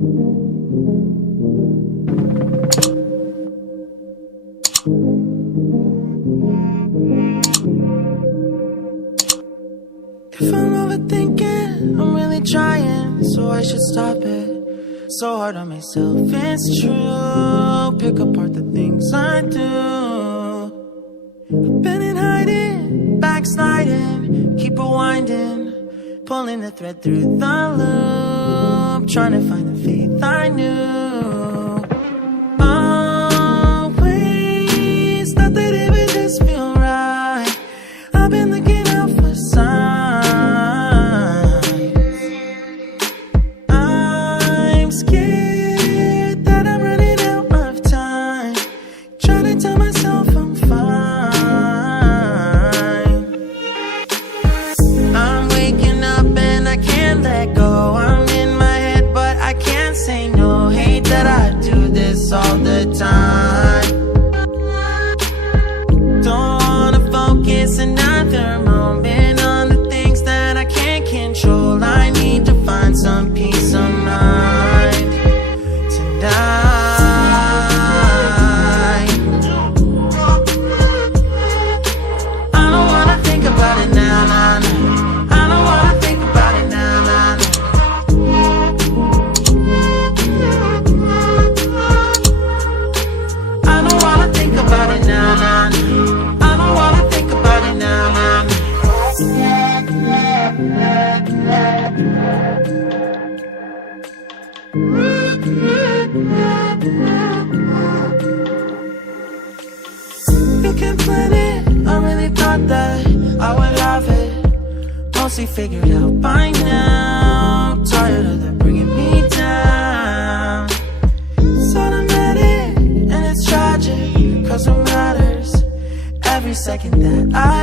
If I'm overthinking, I'm really trying, so I should stop it. So hard on myself, it's true. Pick apart the things I do. I've been in hiding, backsliding, keep rewinding, pulling the thread through the loop, trying to find the faith I knew. Always thought that it would just feel right. I've been looking out for signs. I'm scared that I'm running out of time, trying to tell myself I'm fine. I'm waking up and I can't let go. I'm in my head but I can't say no. Hate that I do this all the time. Don't wanna focus another moment on the things that I can't control. I need to find some peace of mind tonight. I don't wanna think about it now, nah, nah. I don't wanna think about it now, nah, nah. I don't wanna think about it now, nah, nah. I don't wanna think about it now, nah, nah. You can plan it, I really thought that I would have it mostly figured out by now. Tired of the bringing me down. It's automatic and it's tragic, cause it matters every second that I